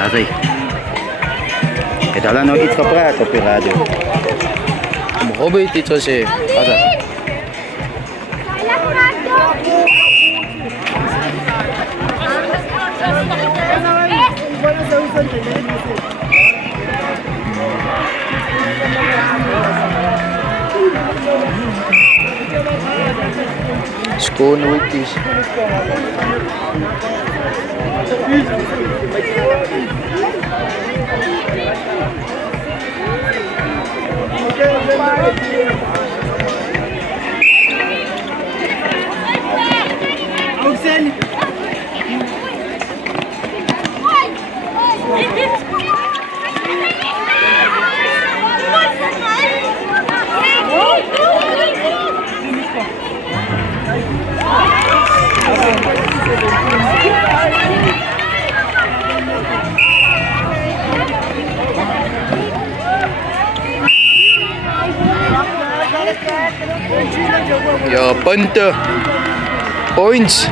Así. Kaya lang it's kapra copyrado. Hobbit ito si. Asa. Scone with this. Ja, punten. Points.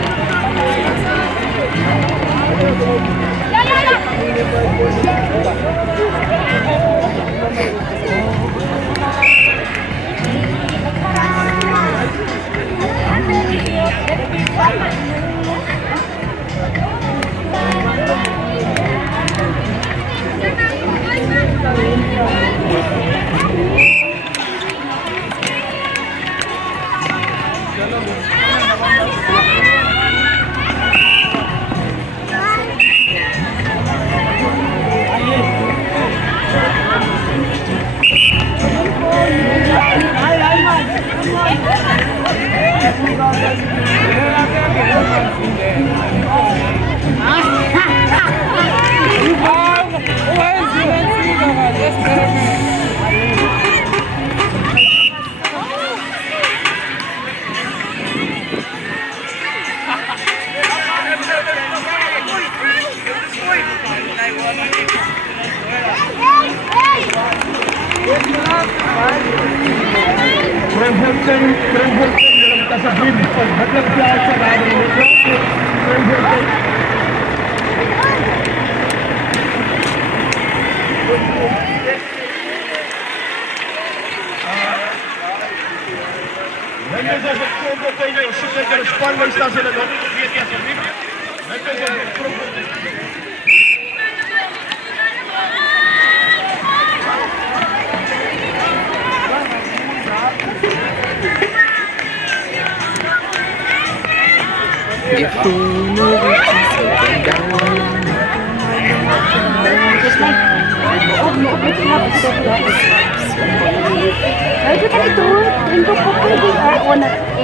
Ay, kita itu, rindu kopi di warna ini.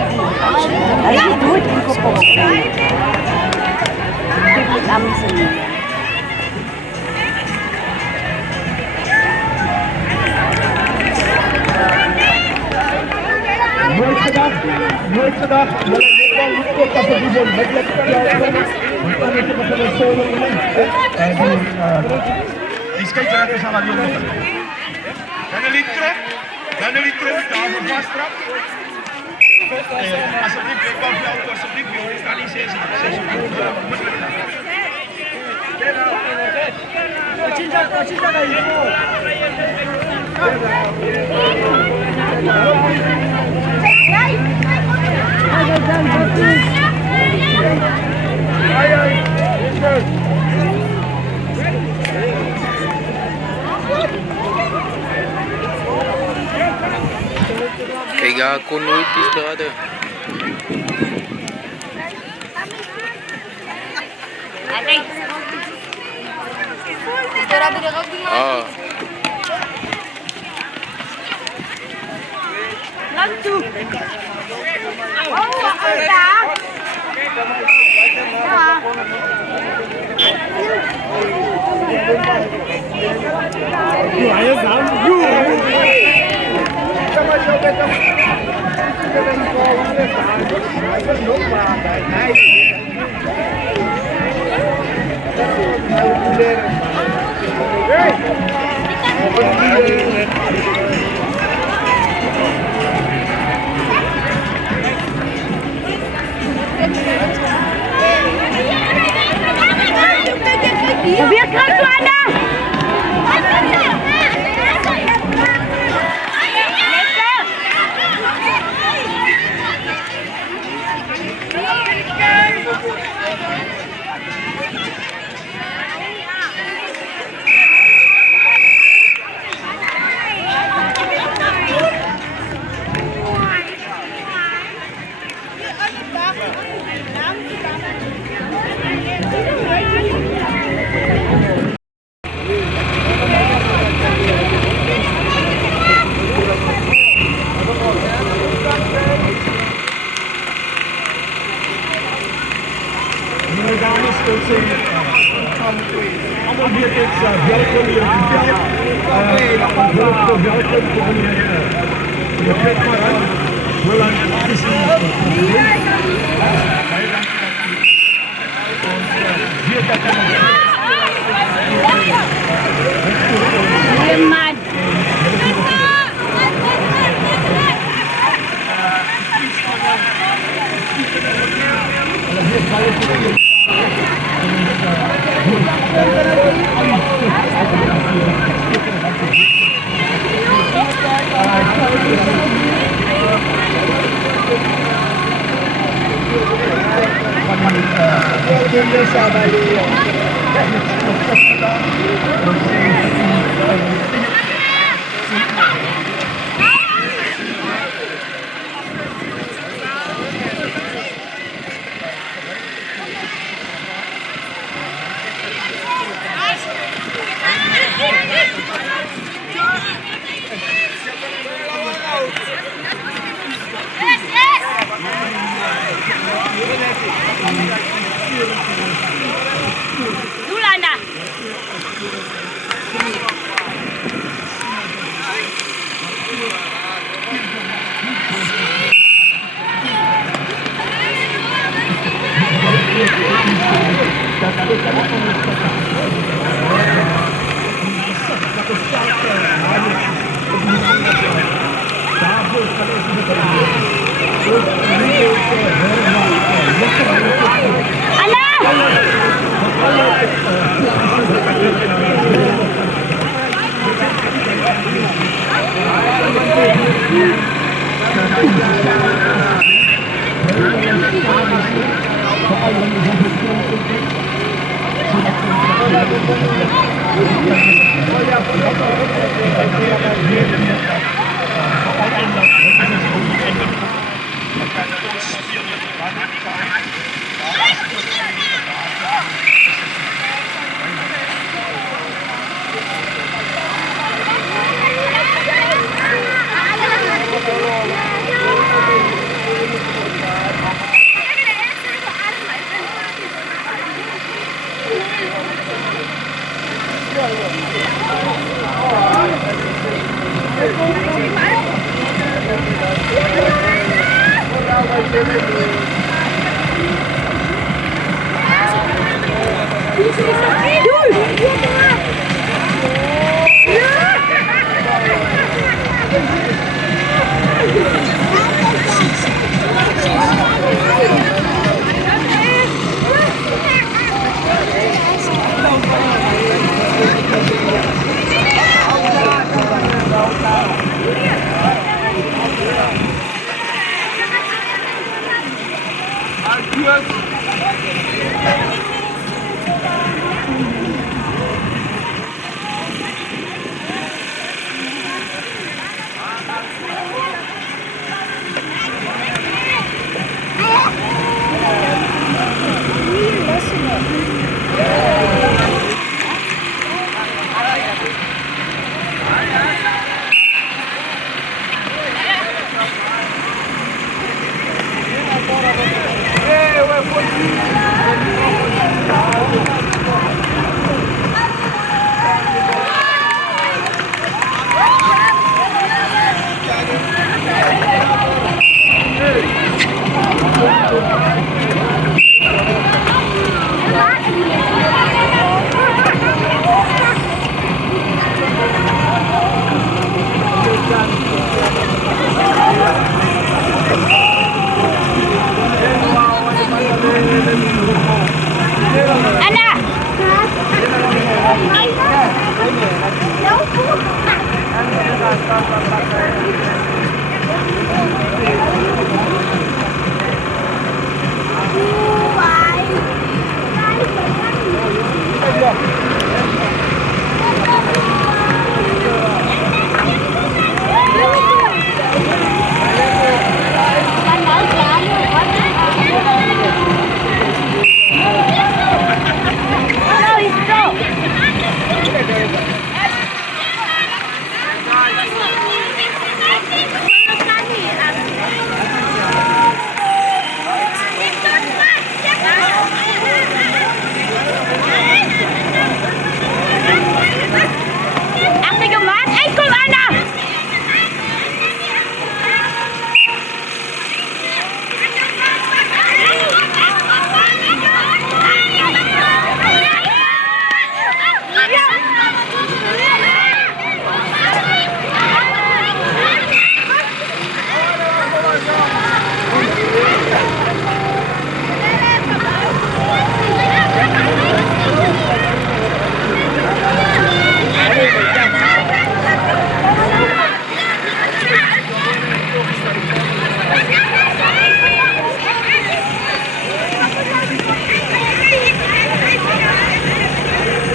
Ay, itu rindu kopi. Ini kami sini. Nooit gedacht, maar ik denk dat het niet met die skater is al aan die rond. Dan een litro, daarvoor vasttrap. Alsjeblieft, ik kan jou alsjeblieft, ik sta niet 6 Kaya ako nooit is brother. Ah. Lantu. Oh, ada. Biarkan tu ada. Meine dames und herren, allemaal weer eens welkom hier in België. Welkom voor je bent maar aan. Hoe lang is het? Leman. Dulana.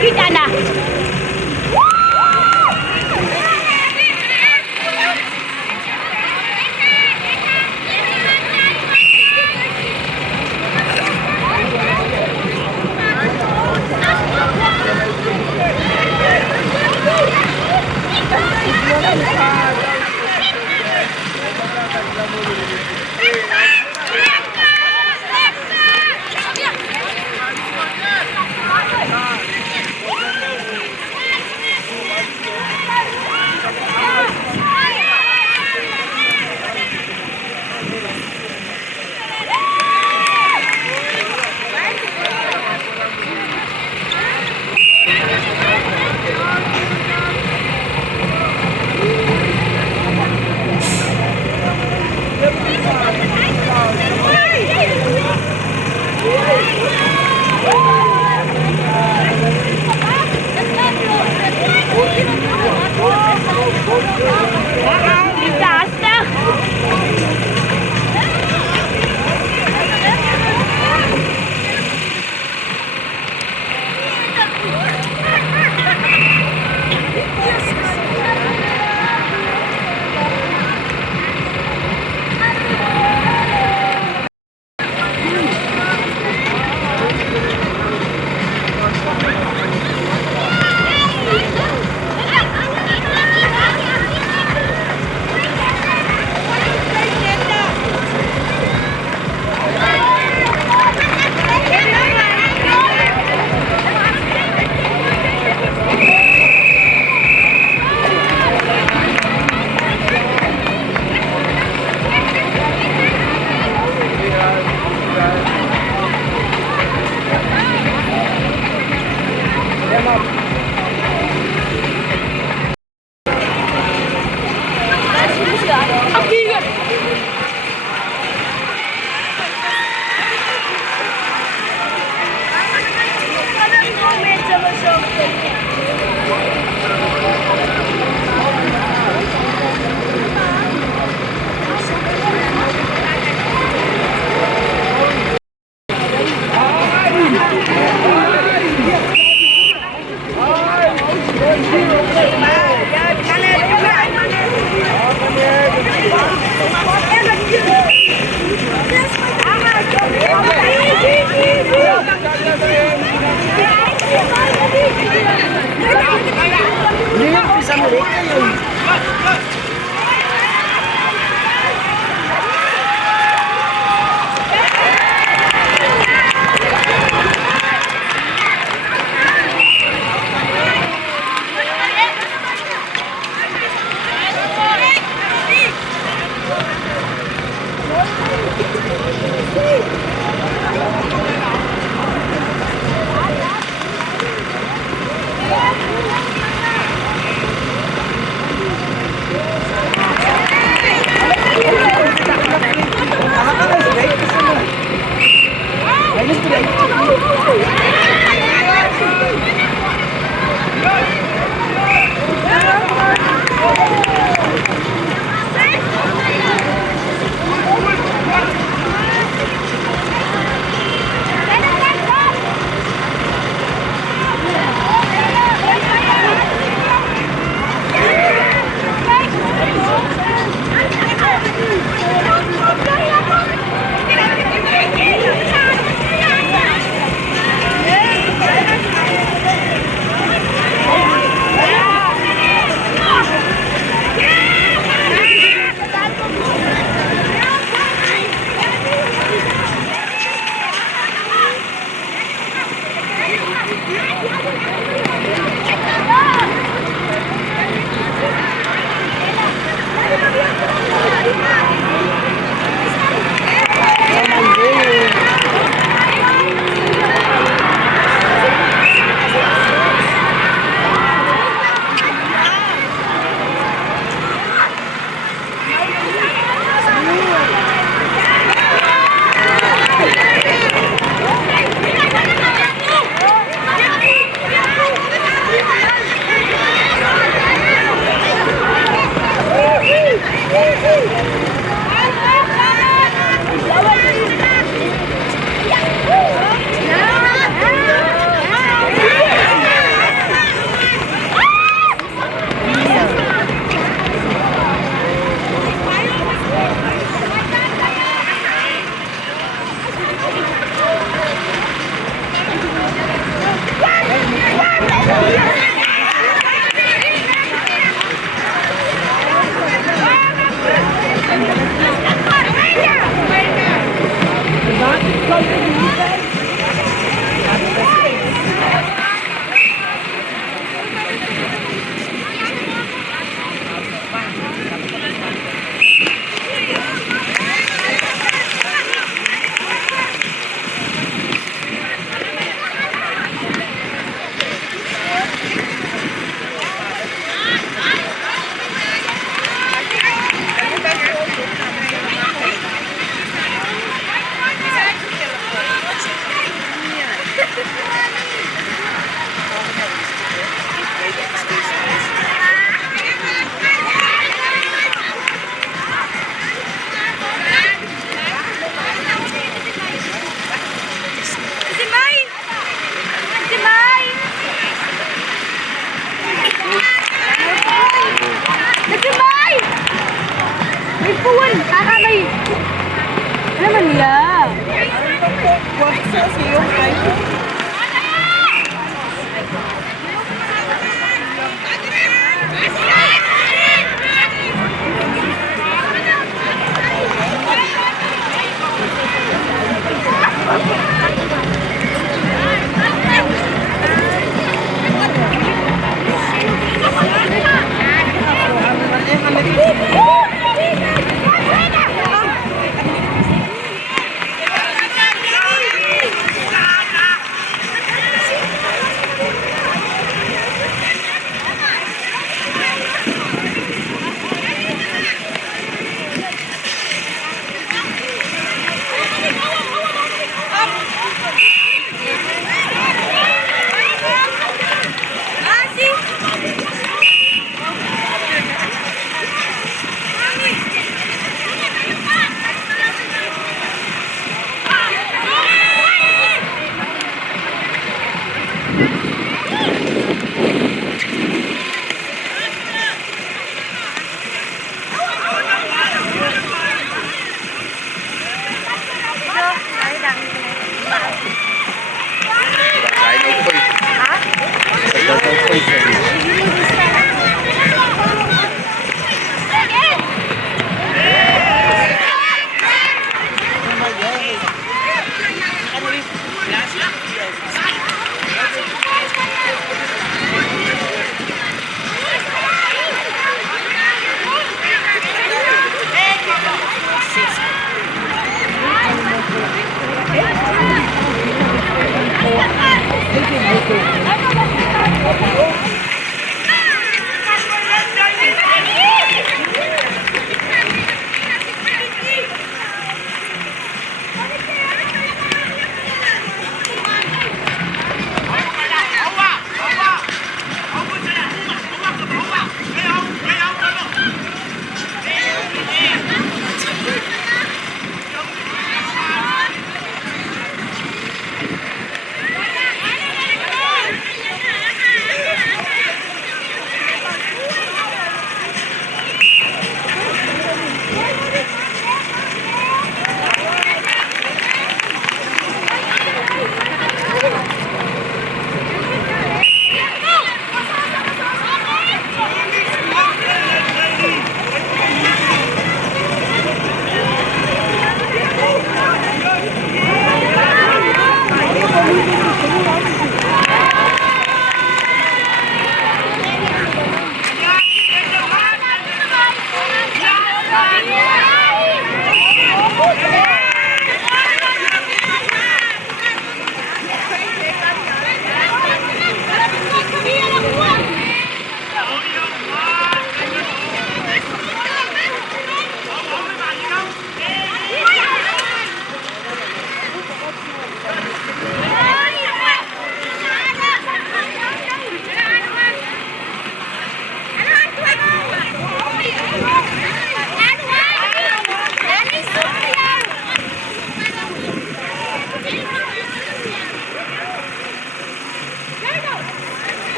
Kita na.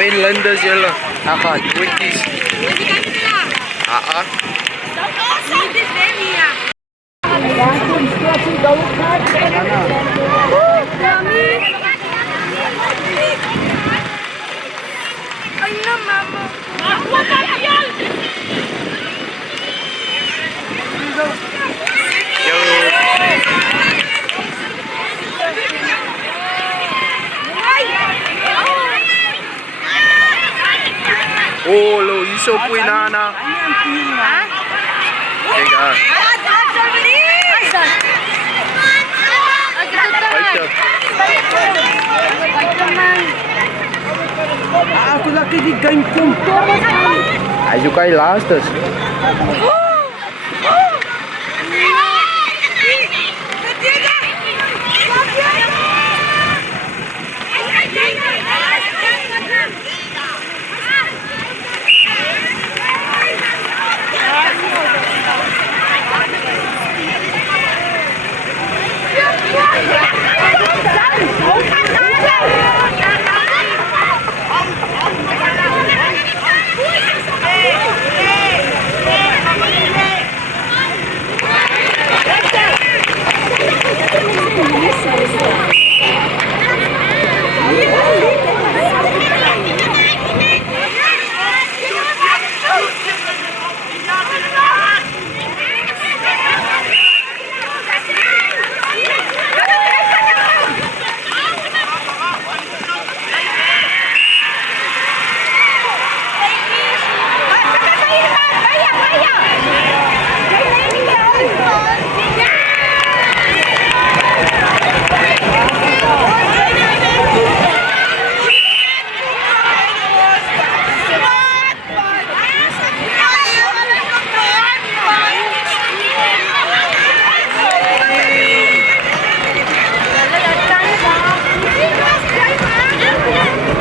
Finlanders yun. Naka, Wikis. Oh, lo iso po inana. Teka. Ako laki di gantung. Ayo kay lastas.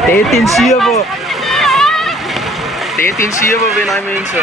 Tetin siya po. Tetin siya po namin sa.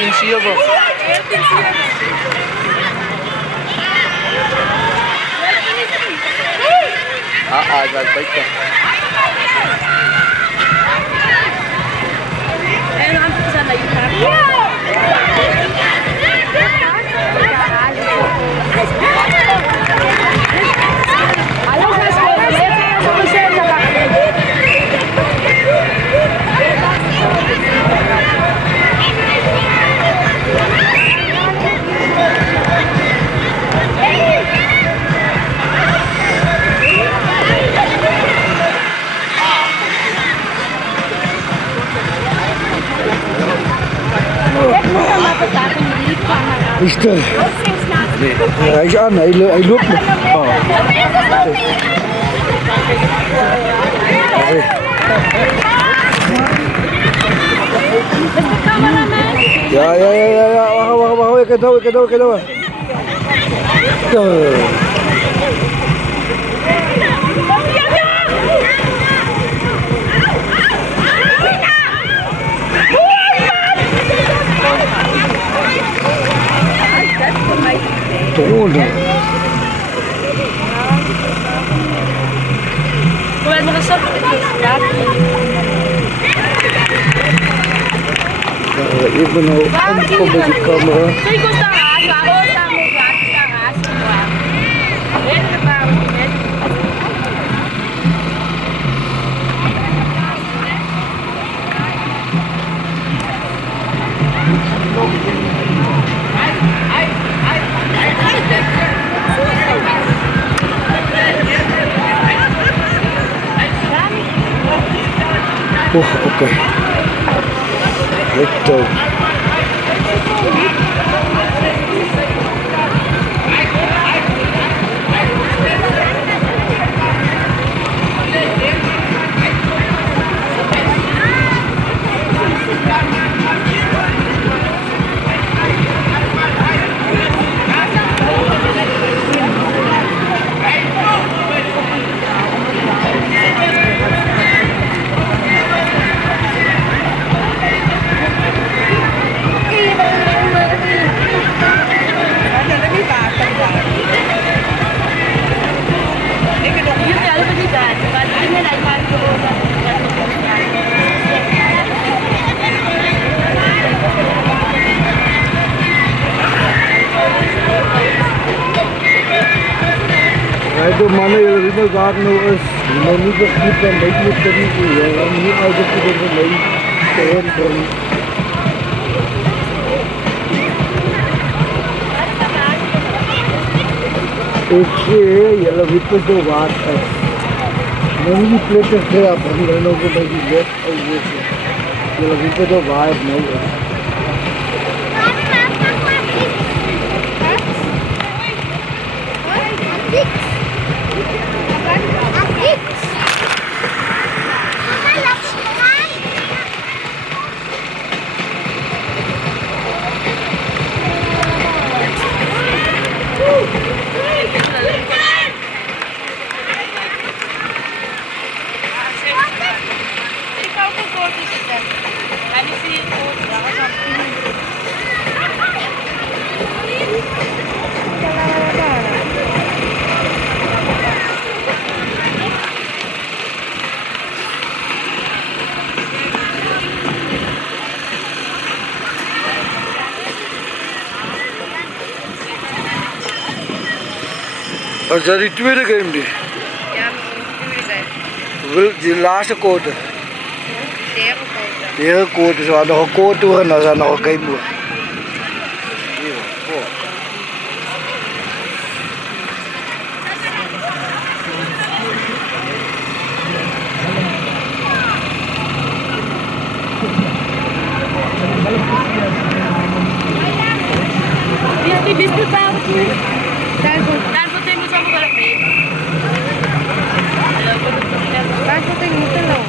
11-7. Gagbait ka. Ayun ang pisa na yung alam sa school, meron sa Işte. I look. Oh. Okay. Ya. Wah. Kedua. Todo. Kumain mo kasi Even though I'm covered with camera. Say ko sa aso, ako sa mo sa aso. Ito ba? Oh, okay. Let's go. Itu mana yang lima garno is, mami ko kita baik ni tadi tu, yang ni ada kita baik turun turun. Oke, yang lebih tu tu baat है. Mami plate है आप हम लोगों को by late और ये yang lebih tu baat नहीं है. Als dat die tweede game die? Ja, die tweede. Wil die laatste quote? De hele quote, zo nog een quote toe en dan is er nog een game door. Die disputabel. Daarvoor denk ik allemaal wel mee. Daarvoor denk ik niet lang.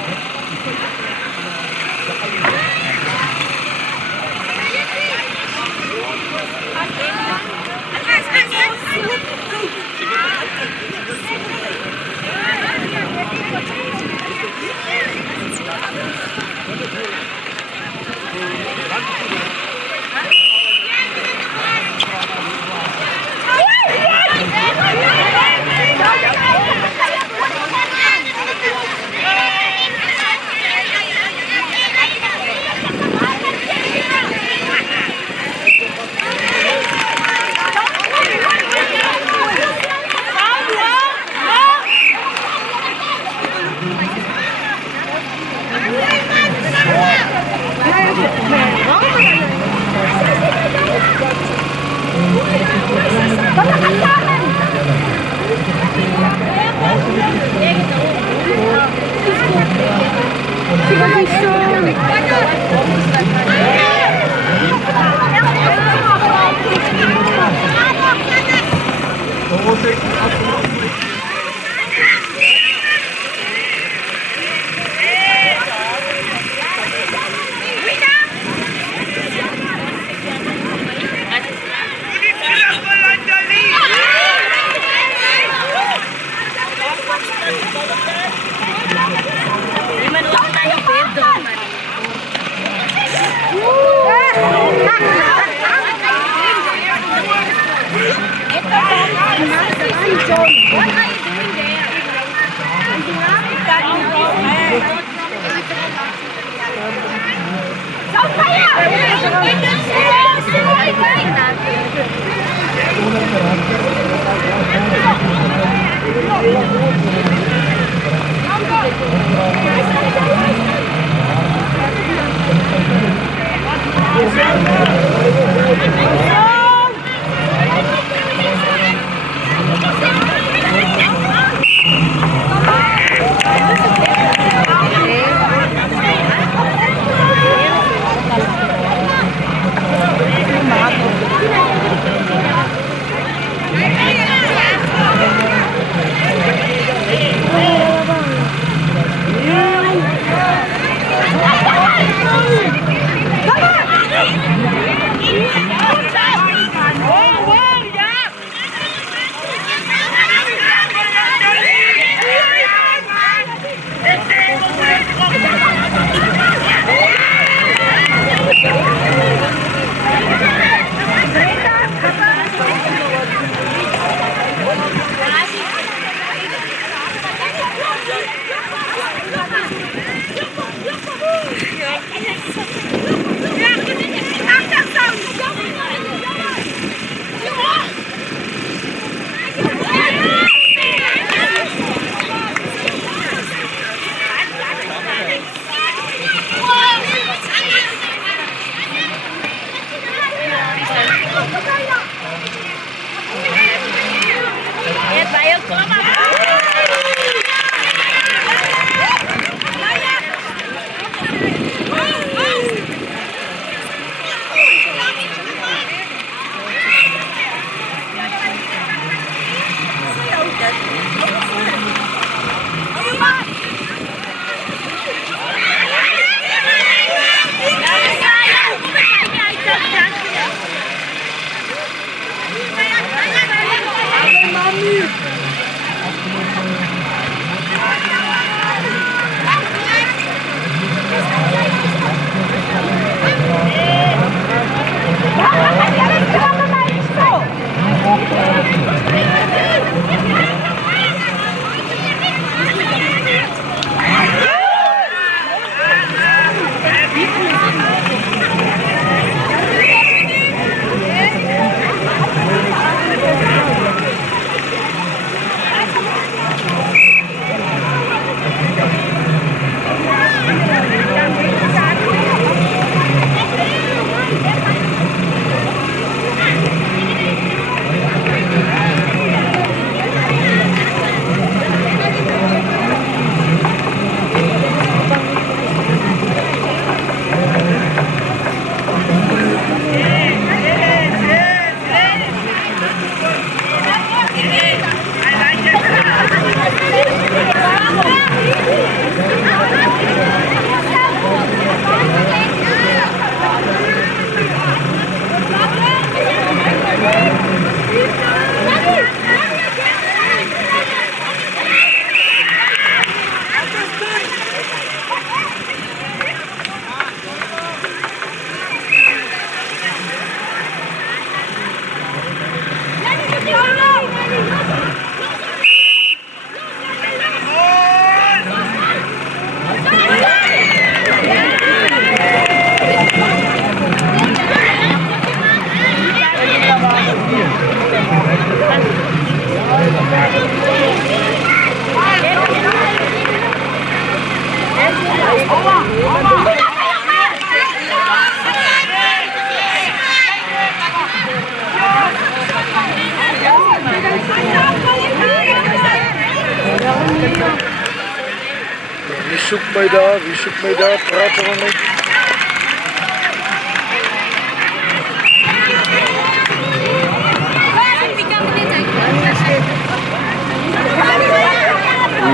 Wie zoekt mij daar, praat er nog niet.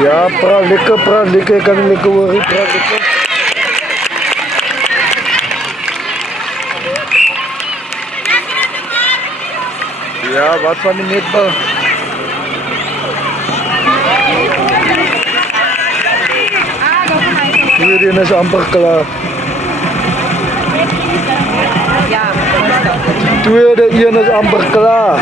Ja, praat lekker, kan lekker worden, praat lekker. Ja, wat van die netbal? Tweede is amper klaar. Ja, Tweede is amper klaar.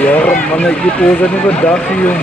Ya, mana ikipusan ni ba dati yung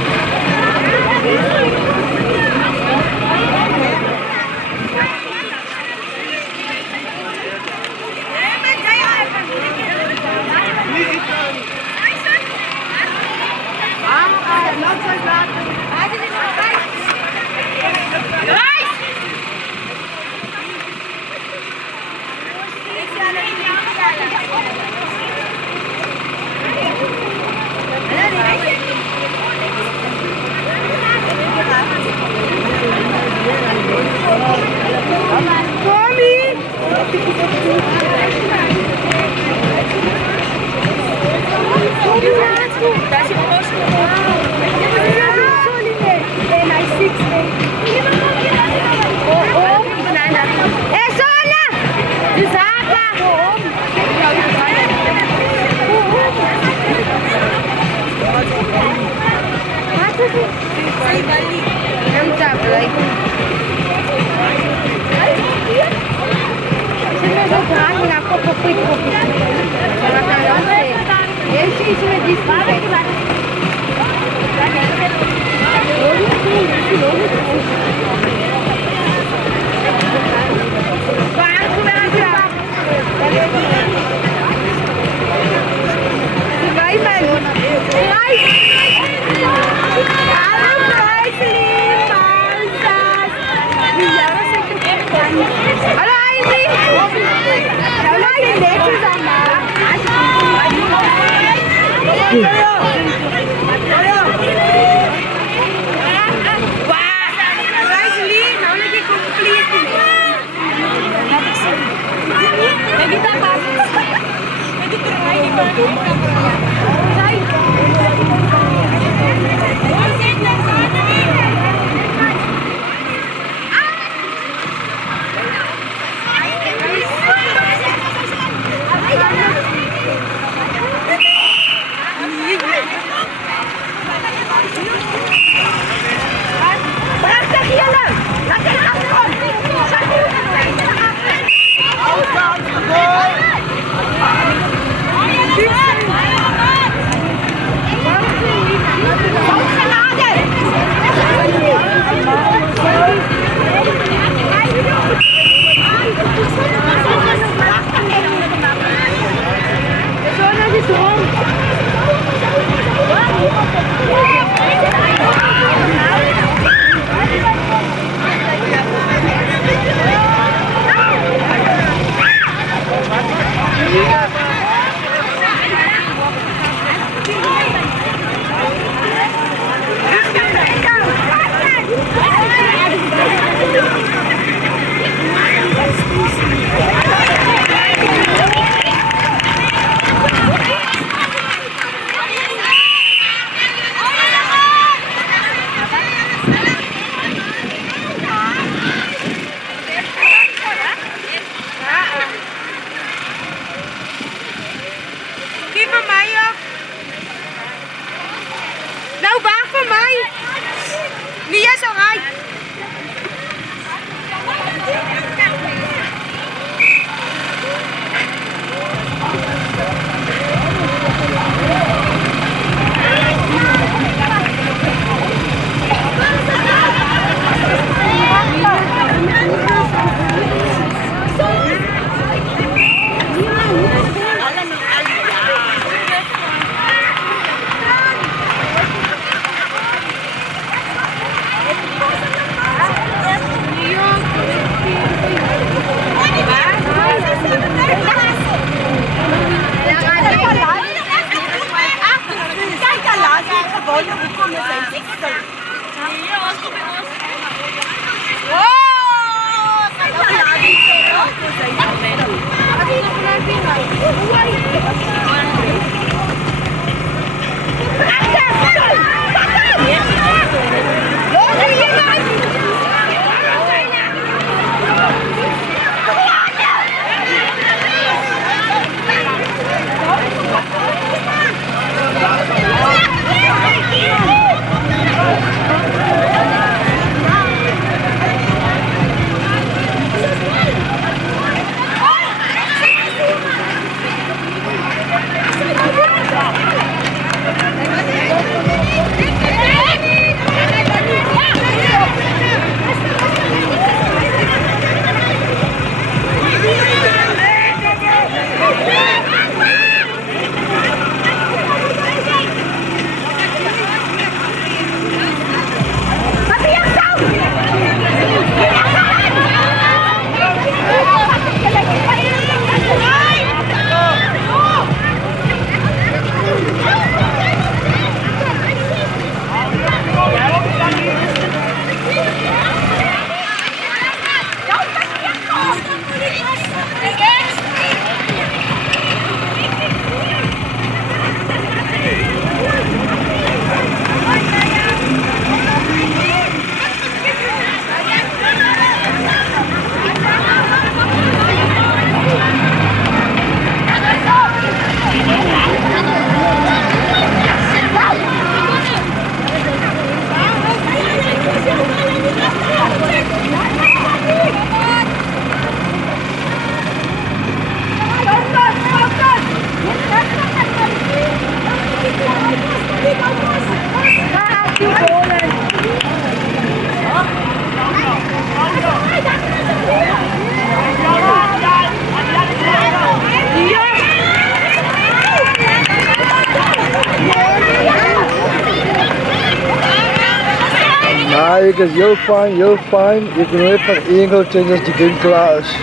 kijken is heel fijn, heel fijn. Je kunt nooit nog 1 goal change als die game klaar is.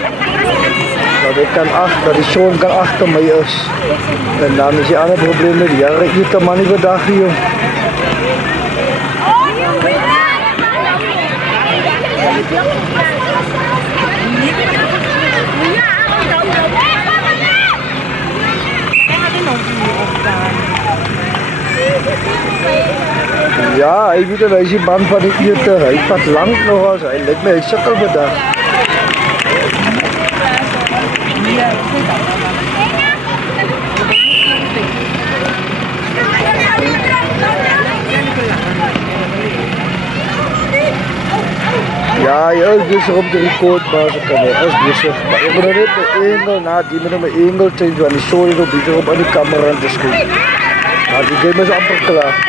Dat die zoon kan achter mij is. En dan is die andere probleem met die jaren hier kan man niet bedacht joh. Ja, hij weet dat hij is die man van die eten. Hij vat lang nog als hij lijkt me hij sukkel bedacht. Ja, je is bezig om de recordbasis te kunnen. Hij is bezig. Maar ik moet er net met 1 goal na. Die moet er met 1 goal change. Want die sorry nog bezig om aan die camera te schieten. Maar die game is amper klaar.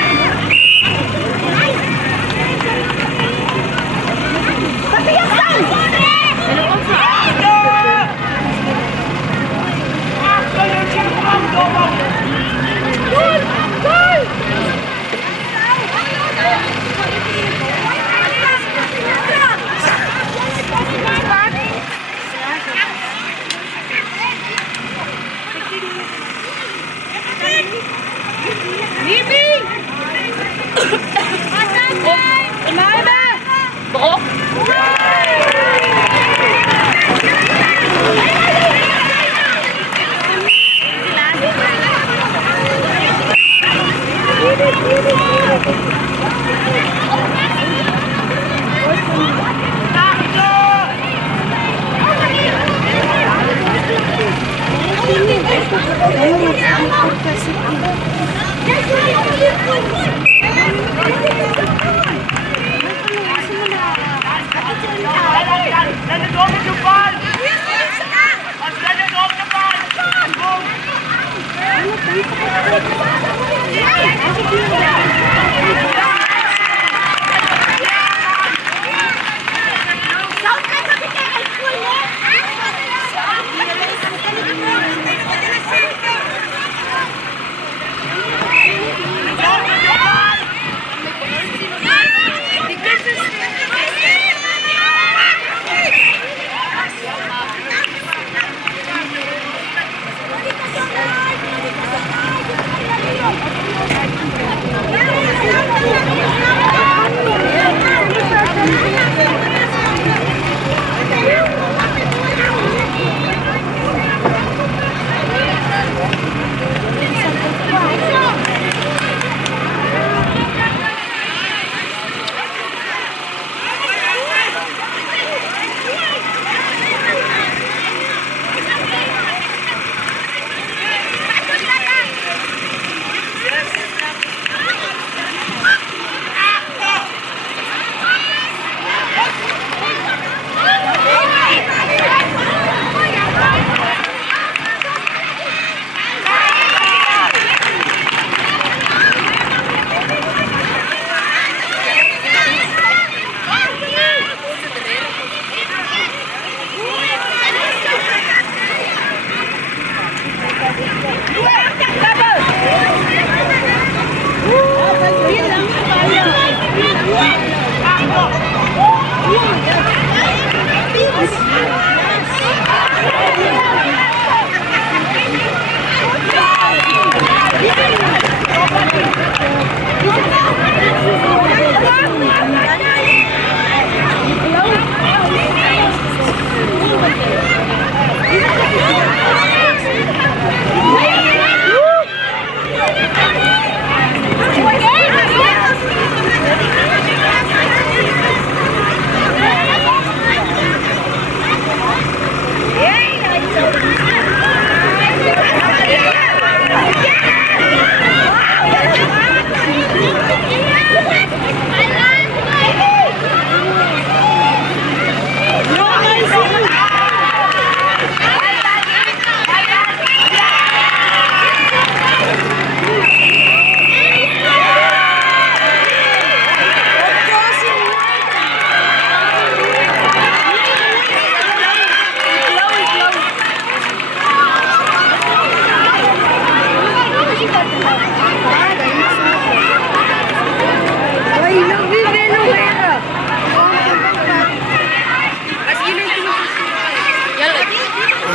Yeah.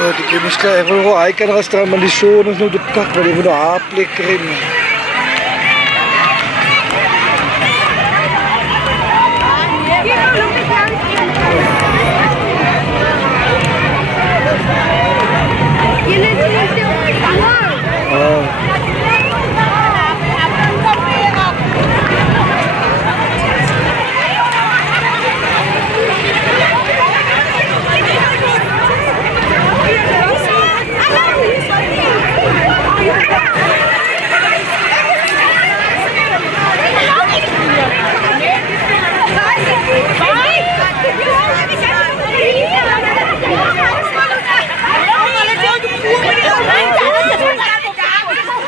Die chemistry, ik wil gewoon kijken naar staan, maar die zon is nou de kak, maar die moet een haarplek krijgen.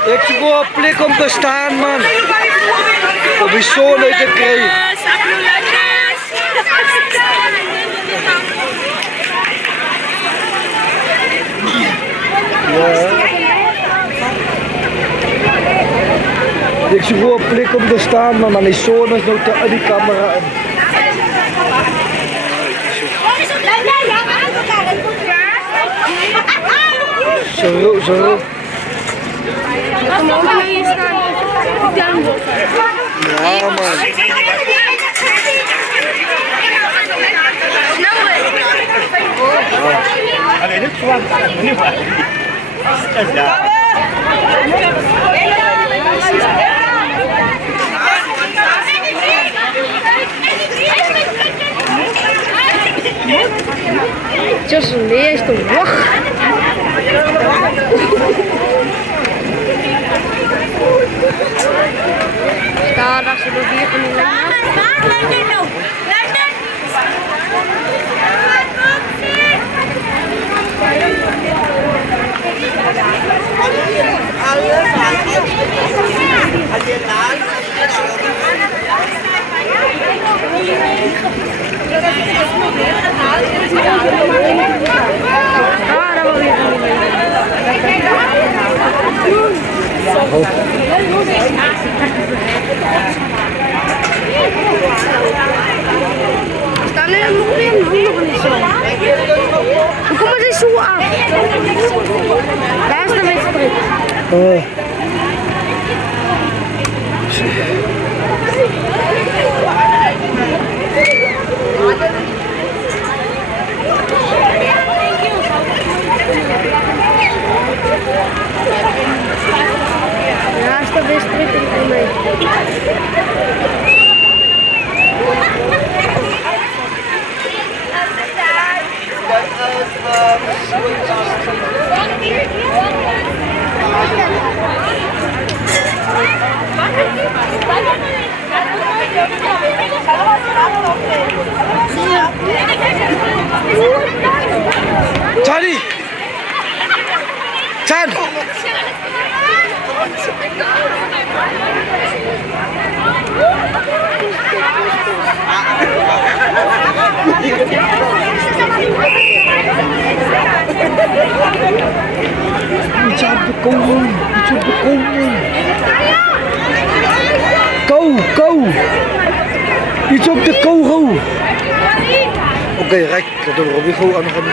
Ik zie gewoon een plek om te staan, man. Om die zon uit te krijgen. Ja. Ik zie gewoon een plek om te staan, man. Maar die zon is nou te in die camera. Zo. Kom ook naar hier staan. Ja, man. Allee, dit is gewoon. Just leer is te wacht. Daar als je door hier van die staan er nog niet zo. Hoe komen ze zo af? Daar is de wedstrijd. Daar is de wedstrijd voor mij. Charlie! Chan! Iets op de komen! Iets op de komen! Go! Iets op de kogel! Oké, rijk. Dat doen we weer gewoon aan de gang.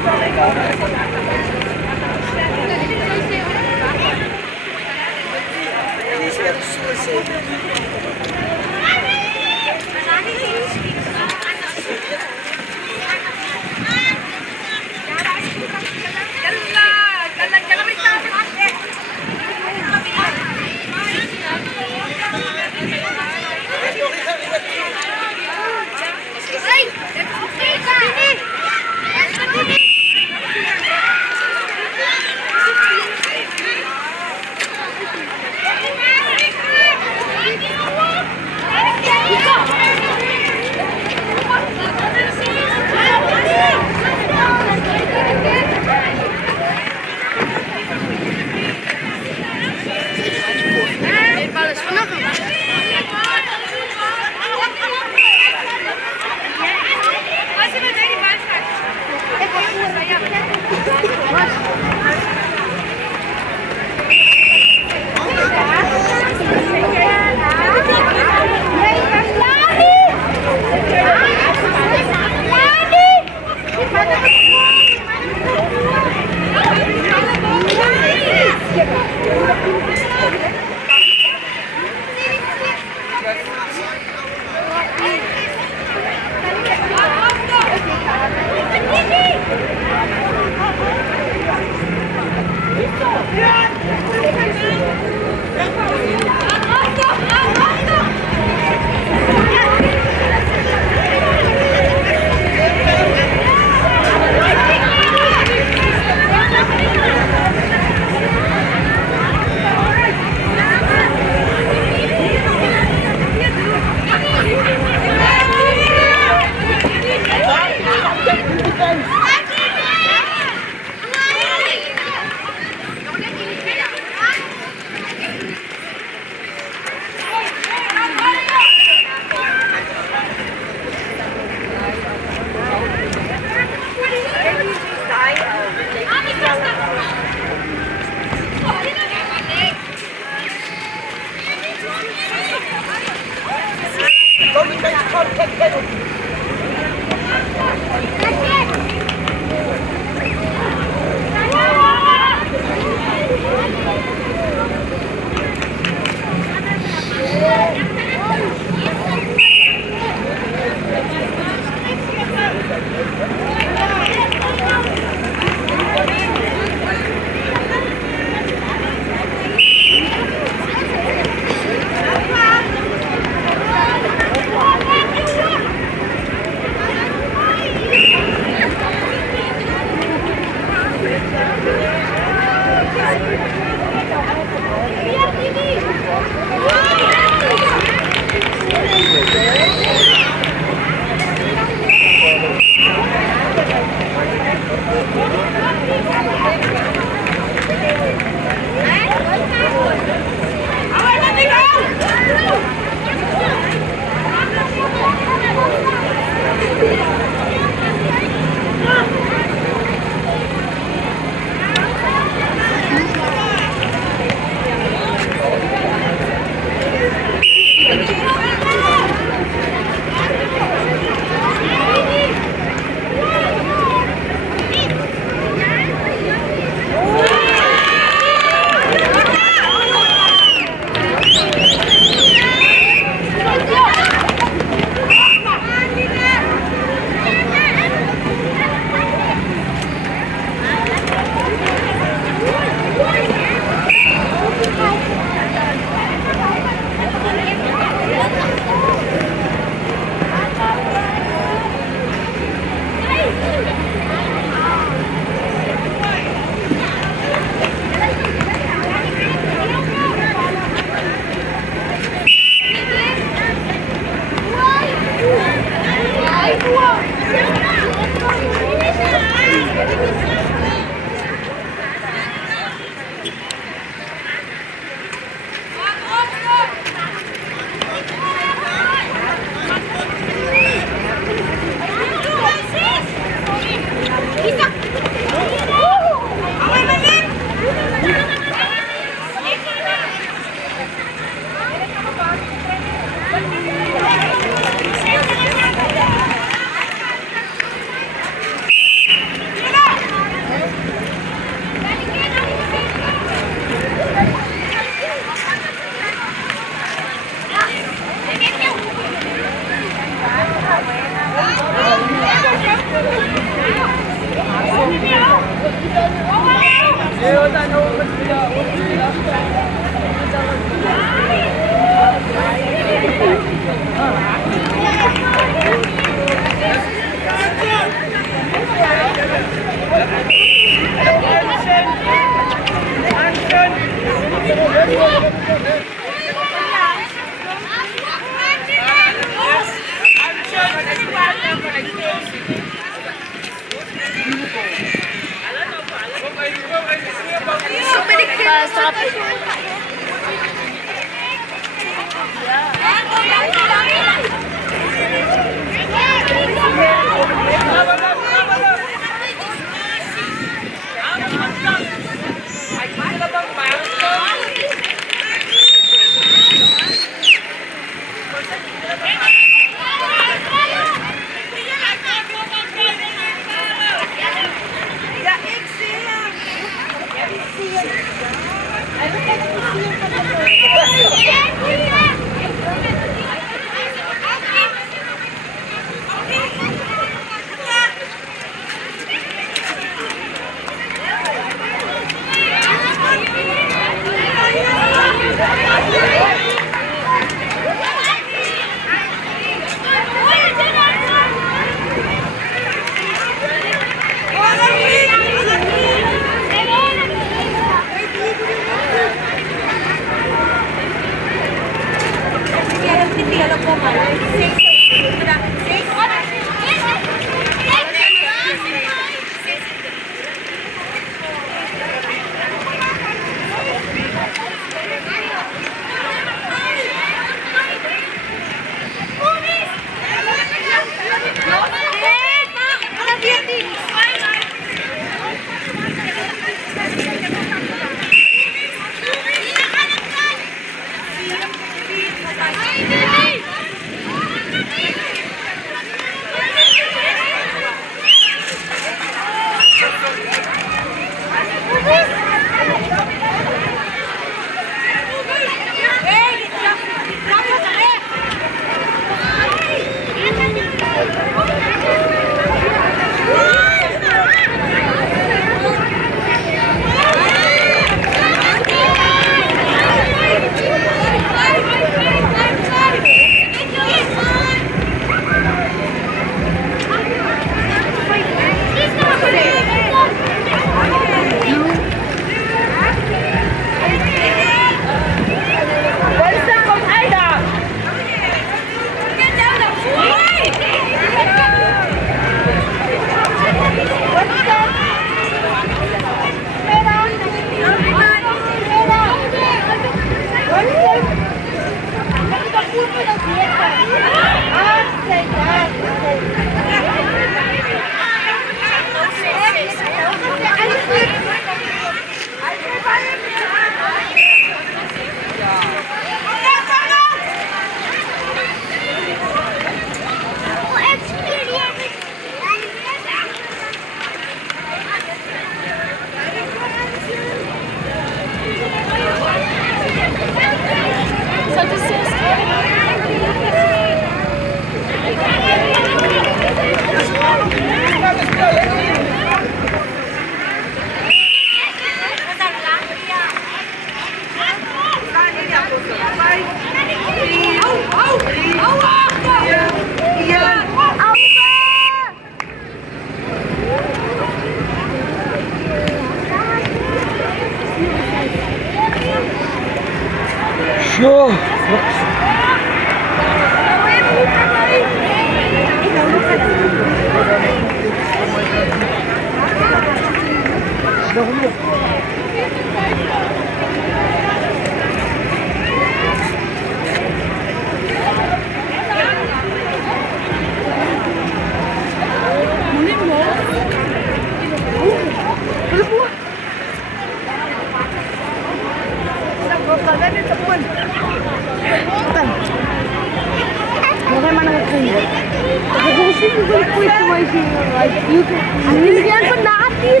single quick situation, like you can. Hindi yan pa natin.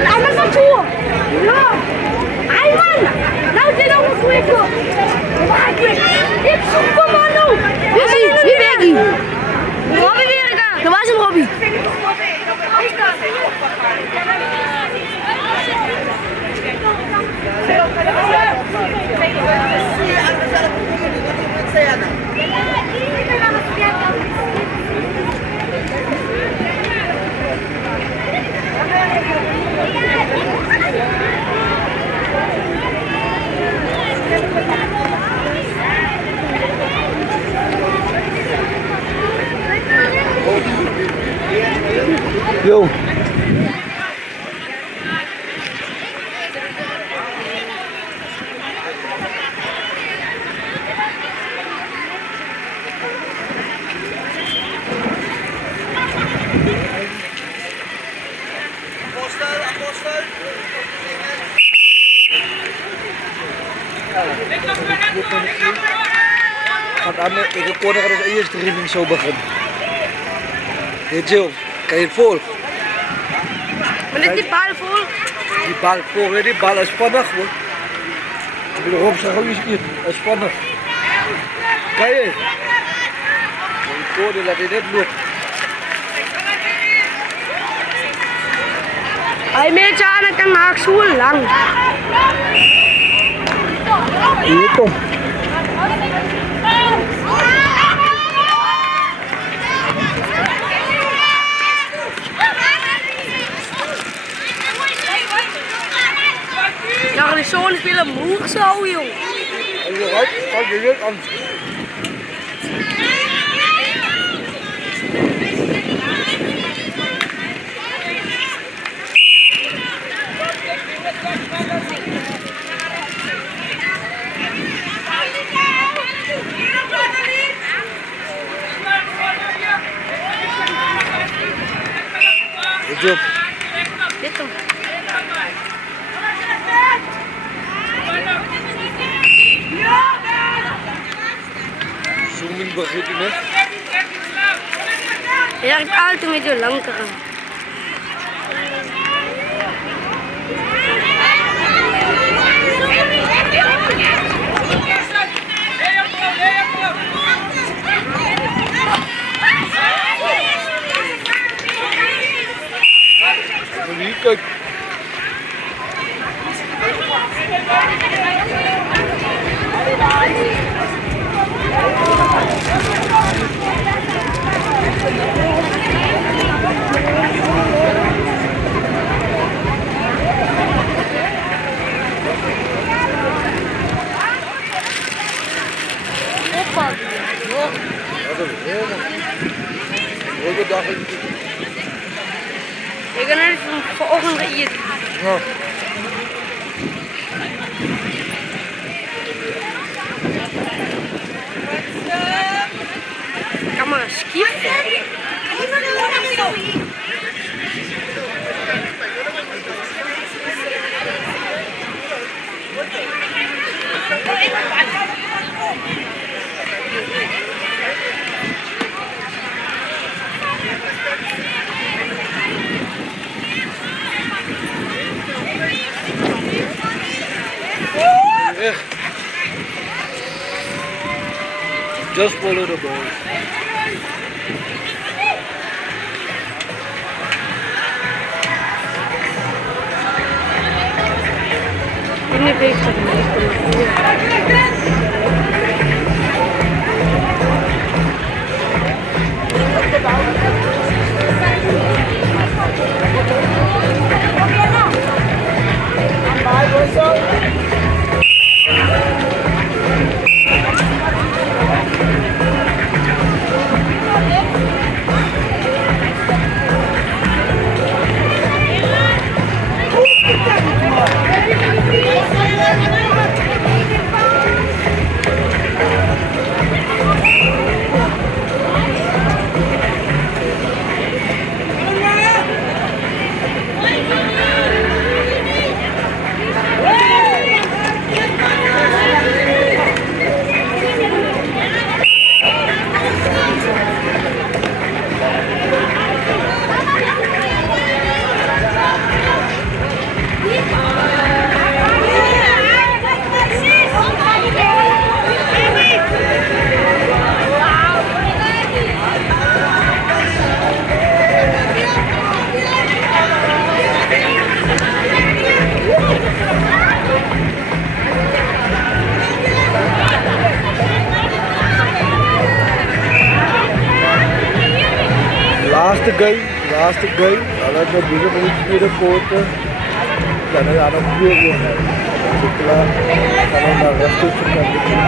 Alam na siya. No. Ayman. Nandiyan ako quick ko. It's super mano. Wie Becky. Robbie weer ka. Dat was hem Robbie. Yo. Ik kon er als eerste training zo beginnen. Hey Jill, kan je het volgen? Maar dit die bal vol. Die bal volgen, die bal is spannend hoor. Ik wil erop zeggen, hoe is het? Dat is spannend. Kan je? Ik hoorde dat hij net loopt. Hij met aan en kan maak zo lang. Hier kom. Ja, die zo'n spelen moe zo, joh. En je rijdt, kan je dit aan. Goed job. Dit hem. Zooming begint hij net. Ja, ik altijd met je lang te gaan. Hier, kijk. Ik ga net vanochtend eten. Ja. Camera schief. Just follow the ball. Ini beter. laatste game. Dan heb je bezig met de tweede quarter. Dan heb je aan het weer weer. Dan is het klaar. Dan gaan we naar rechts toe gaan.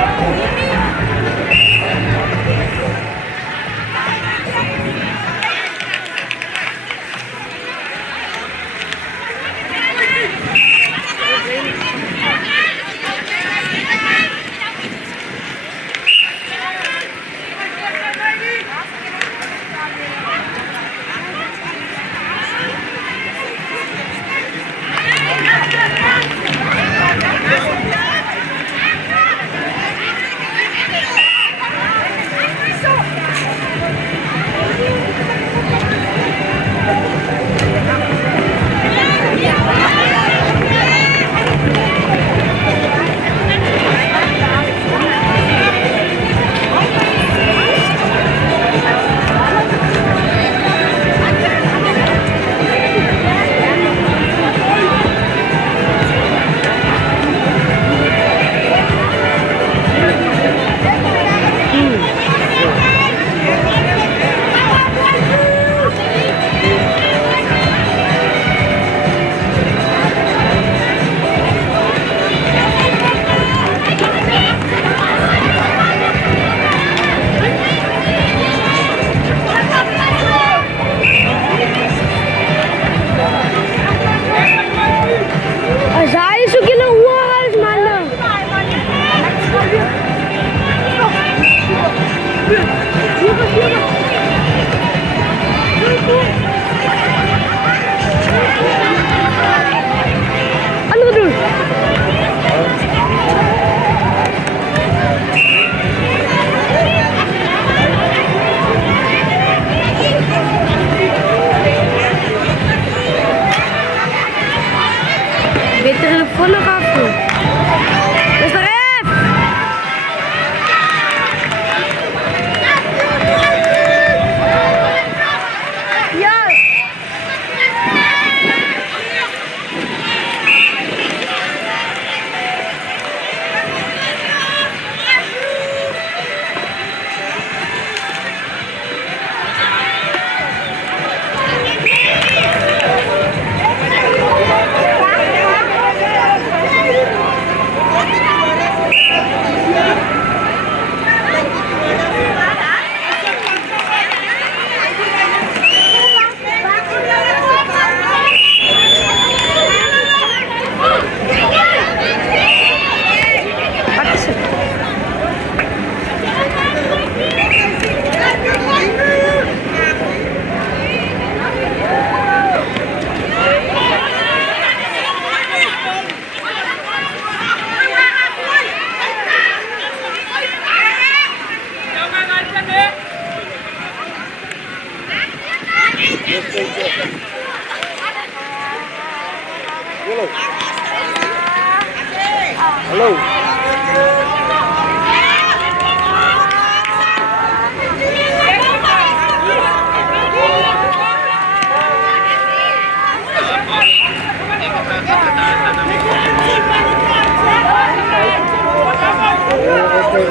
Hello.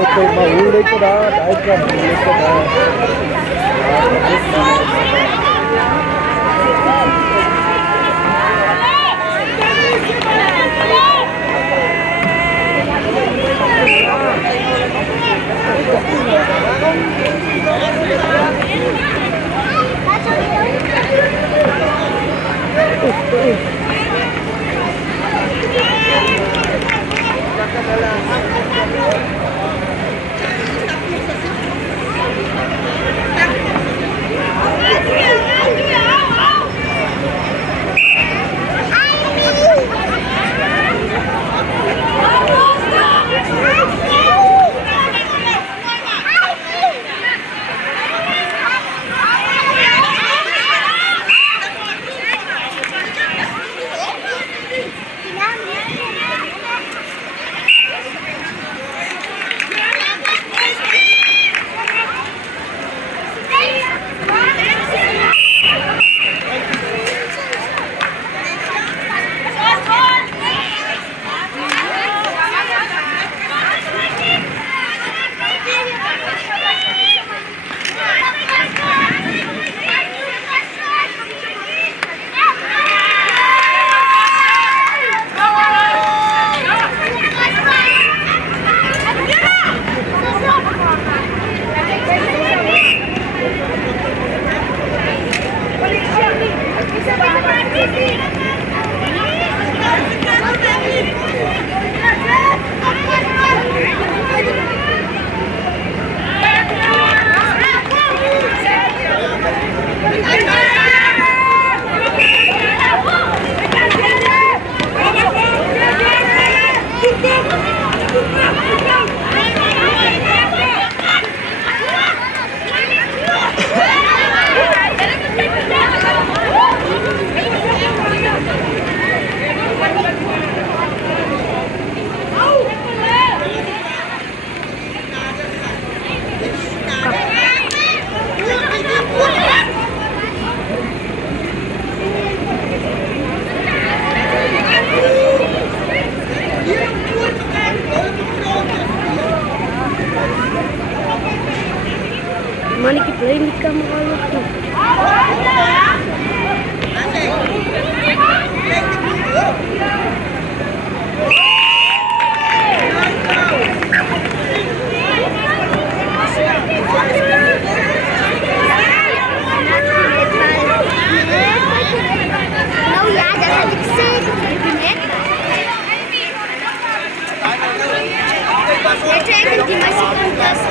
Okay, mahuli ko na. Dahil ka, mahuli ko na. Mana kita play di kamera lu. Nou ja, dat had ik zeker net. Ik denk die meisje komt dus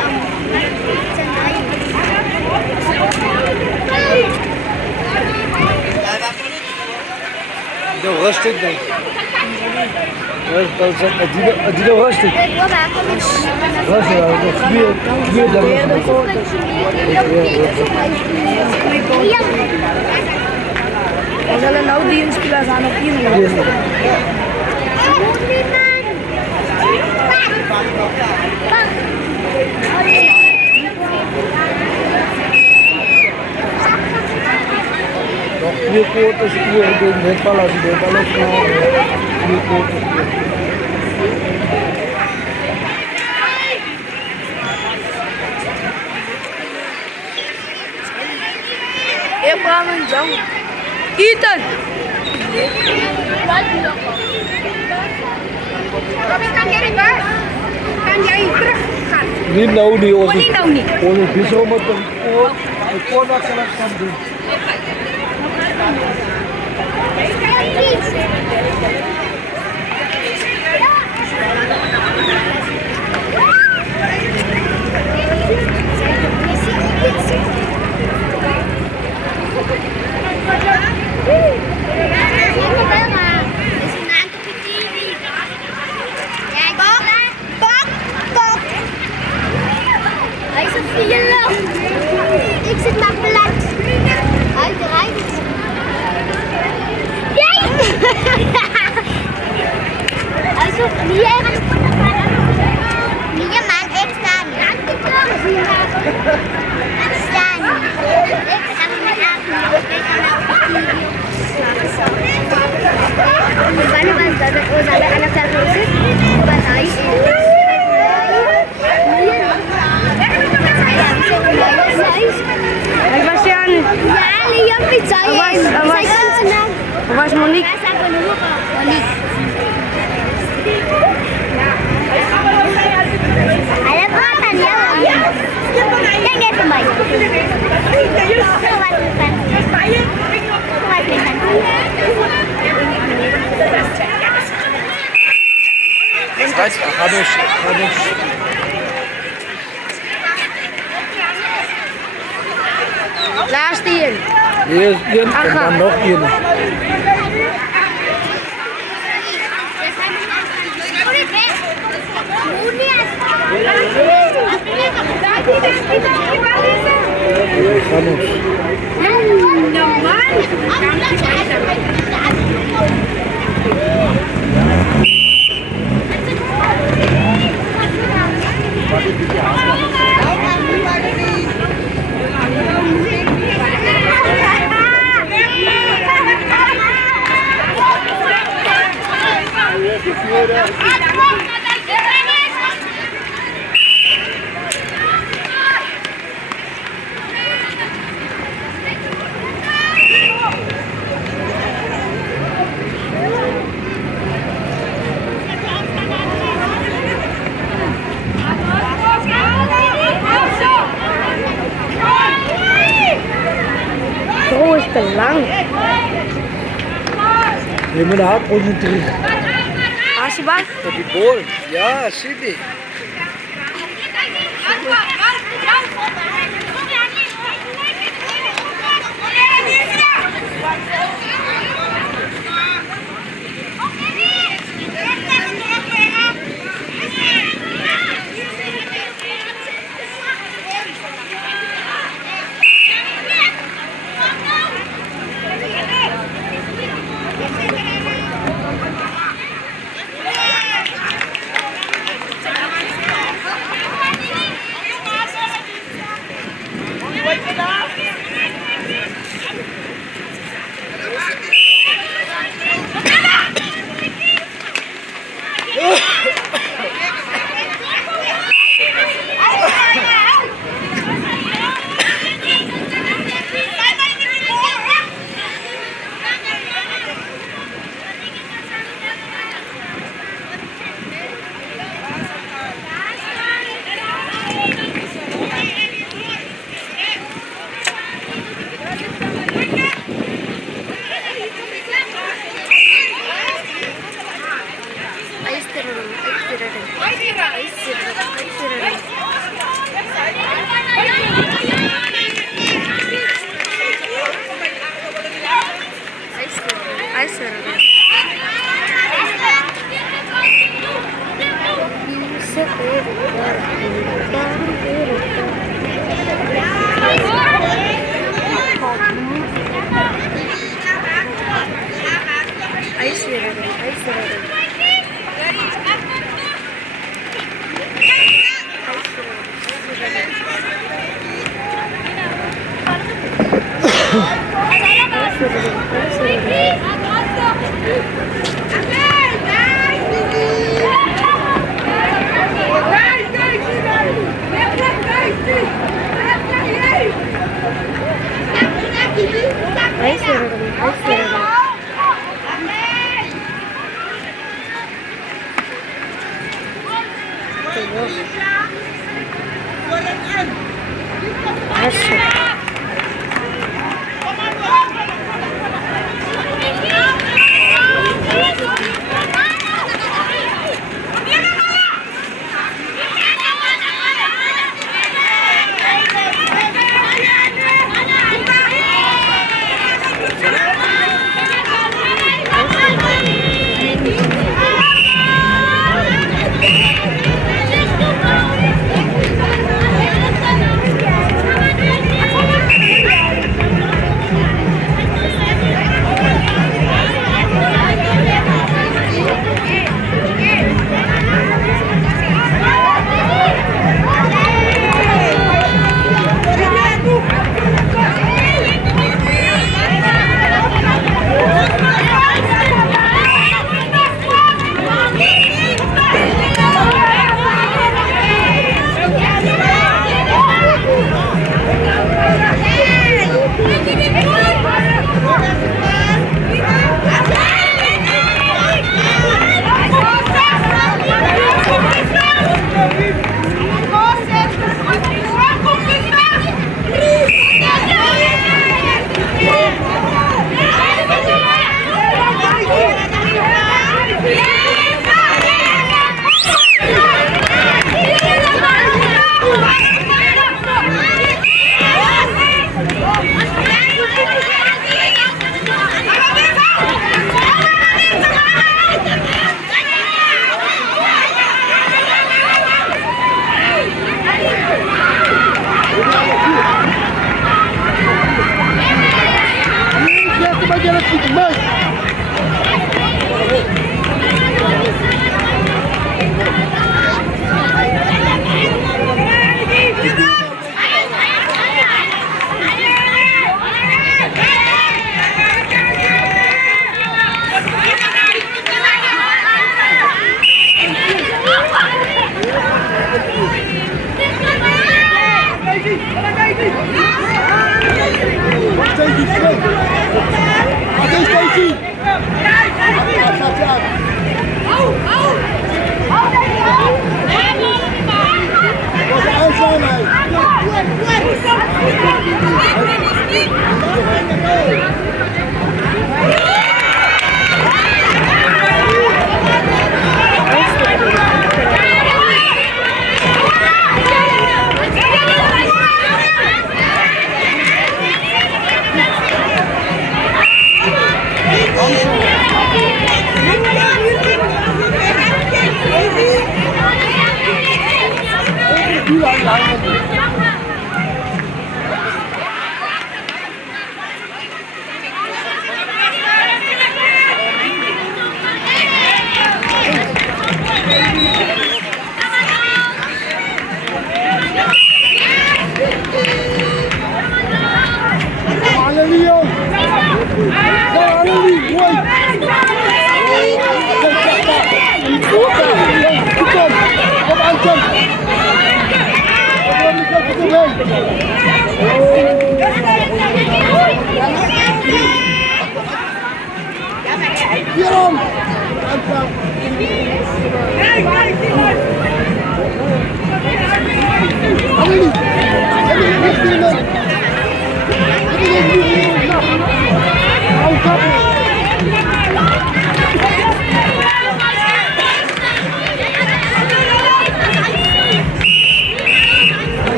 Deu rustig dan. Dat is die rustig. Rustig, nog vier dan. We zullen nou die spelers aan op iemand. Nog 4 quarters uur net balans de balans 4 quarters. Abraham en John. Ethan. Kan jij weg? Kan jij terug gaan? Niet nou niet. Oh, niet nou niet. Onze bijzonder met een voordat ze dat kan doen. Hij is een viool. Ik zit maar plat. Uiteraard. Jij! Also, hier. Hier, man, ik sta niet. Ik sta niet. Ik ga met Wanneer was dat? Dat was alle anak terus. Wat hij Ik was ja niet. Ja, lihat pizza ya. Was Monique? Monique. Ada makan ya. Yang dia kembali. Hadus. Laatste hier. Hier is één en dan nog één. Oh, is te lang. Je moet een hapje terug. Alsjeblieft. Op die bol. Ja, zie je.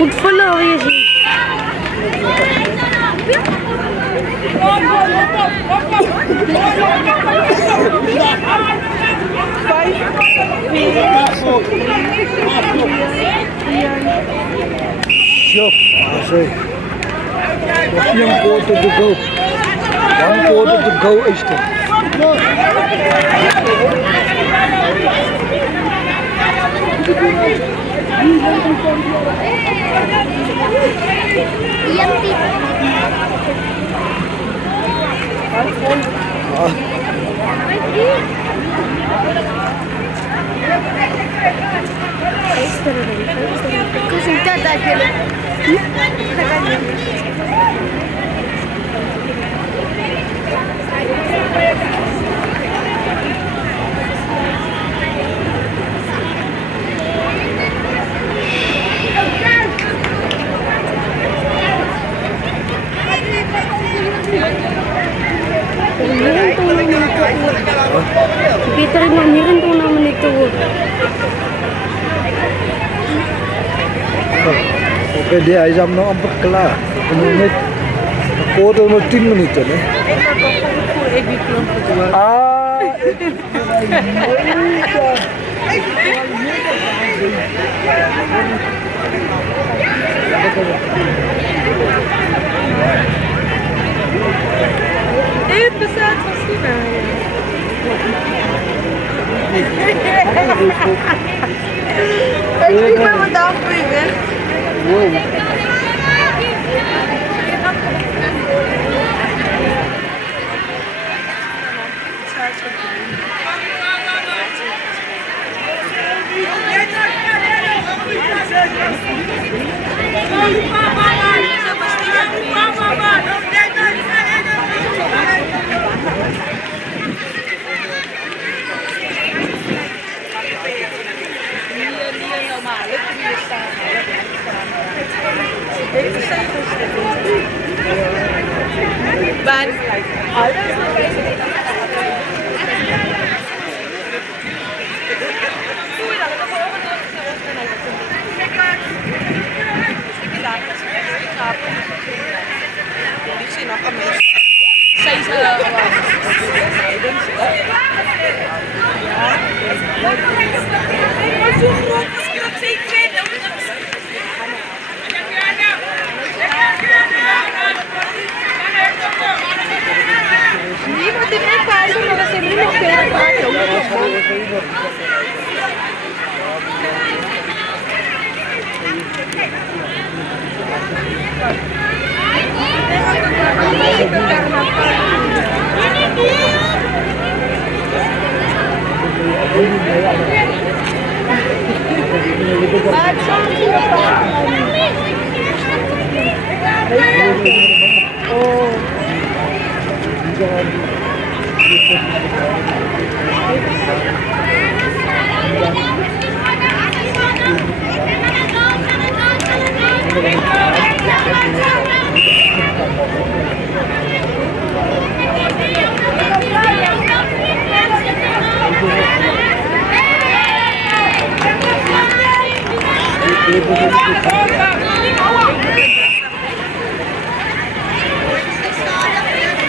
Goed verloren je ziet. Shop, I say. What's your quarter to go? One quarter to go is het. Beter ik nog meer in doen dan ik te worden. Oké, hij is nou amper klaar. Net een quarter maar 10 minuten. Hè? Ik ben wat afvliegen.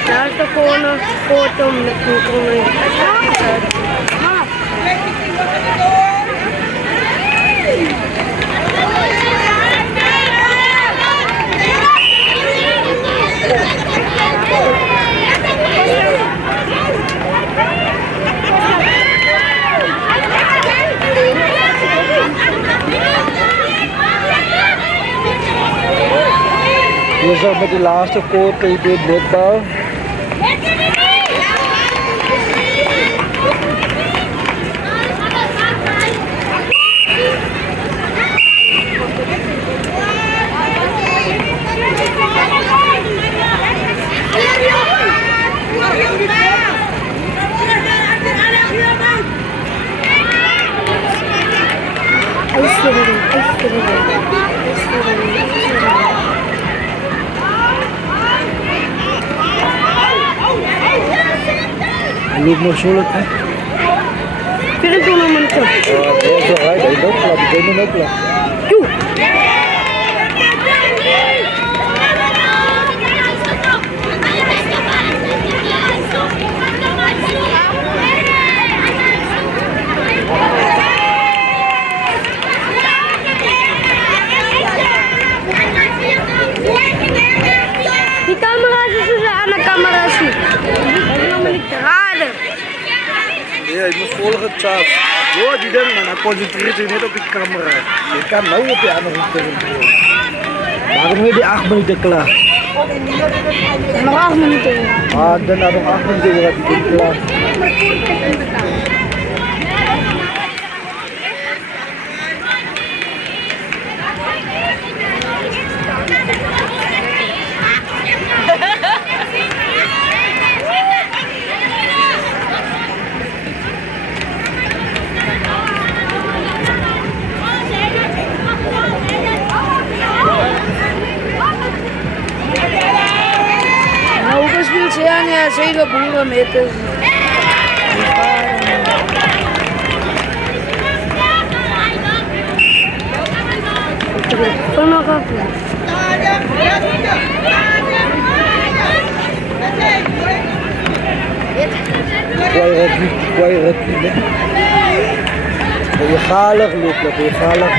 Daar is de corner foto met de corner. Hier is met die laatste koord die netbal. Loopt nog zo lekker. 24 minuten. Dat is wel right, hij loopt klaar, die kunnen ook klaar. Joe. Die camera's is aan de camera's. helemaal niet te raden. Ja, je moet volgen, Charles. Hoor die ding, man. Hij concentreert zich niet op die camera. Je kan nou op je andere concentreren. Waarom heb je 8 minuten klaar? Nog 8 minuten. Ah, dan nog 8 minuten weer heb je klaar. Nou, hoeveel speelt ze aan? Ja, 7 boerenmeters. Van nog af. Kwaai niet. Je galig lopen, je galig.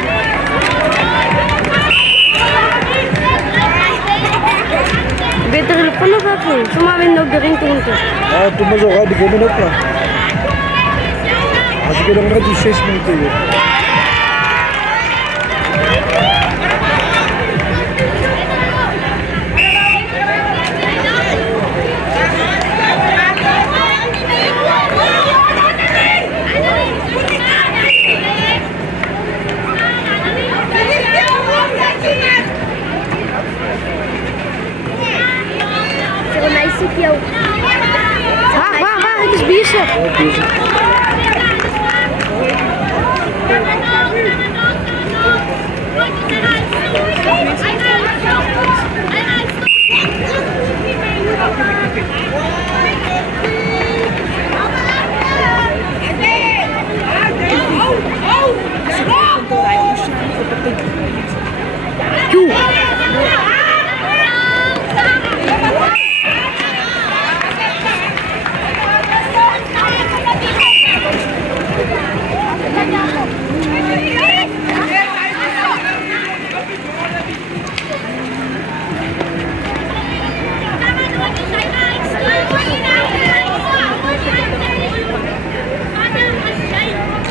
Beter telefoon nog af. Zomaar winnen ook de ring te moeten. Ja, toen maar zo gaat de game ook klaar. Als ik er nog net 6 minuten hier. Waar? Het is bezig.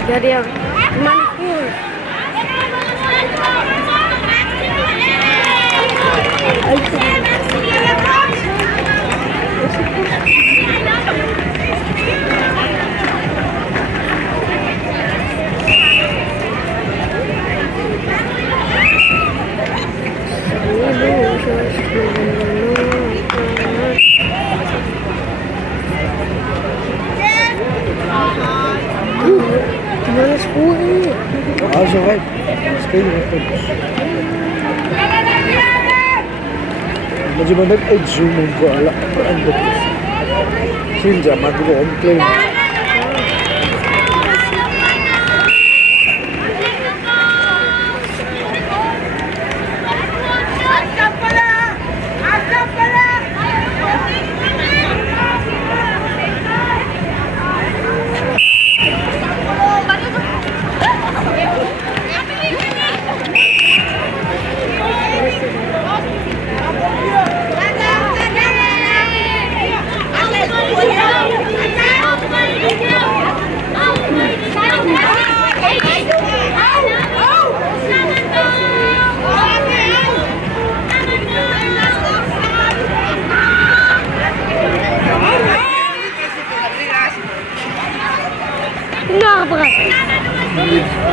Ja, dia. Mana pun. Gimana 10? Ah, zo right. Spelen we goed. Moet je maar net uitzoomen voor alle andere. Sinja, maak je wel omkleden.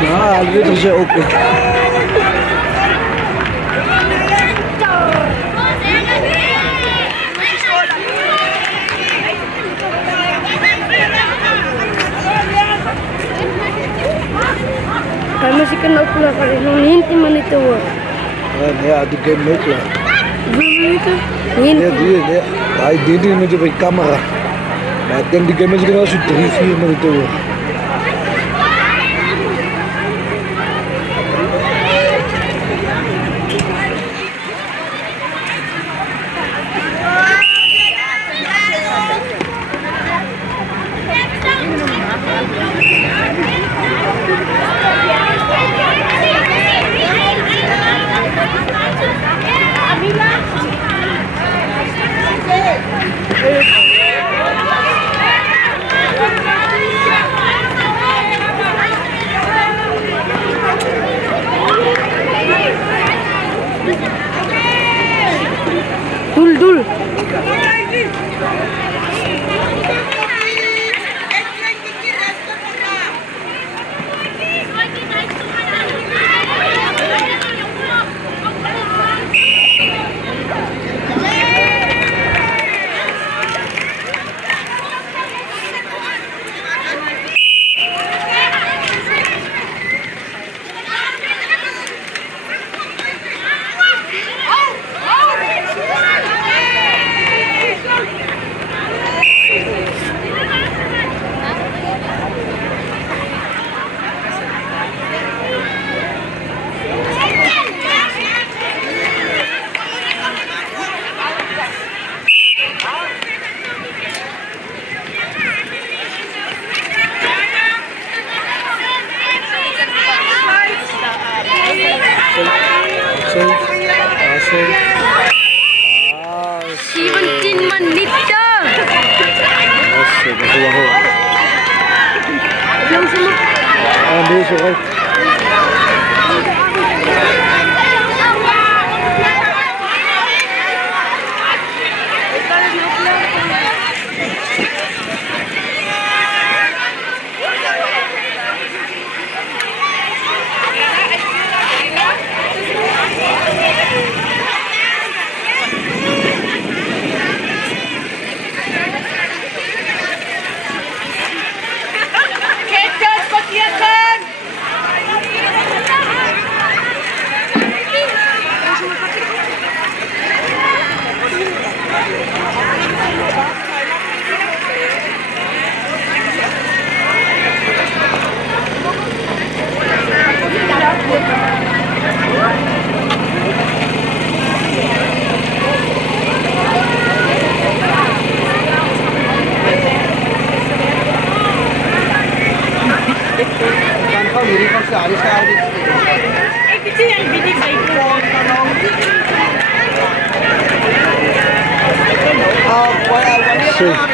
Ja, dat weten ze ook. Kami masih kena pula kalau nanti mana itu. Ja, de game ook klaar. Hoeveel minuten? Ja, die. Hij deed het met de camera. Maar ik denk die game is er wel zo'n 3-4 minuten hoor. Sige, kuha ko. Yung sumuk. Ah, hindi, sukay. Sige.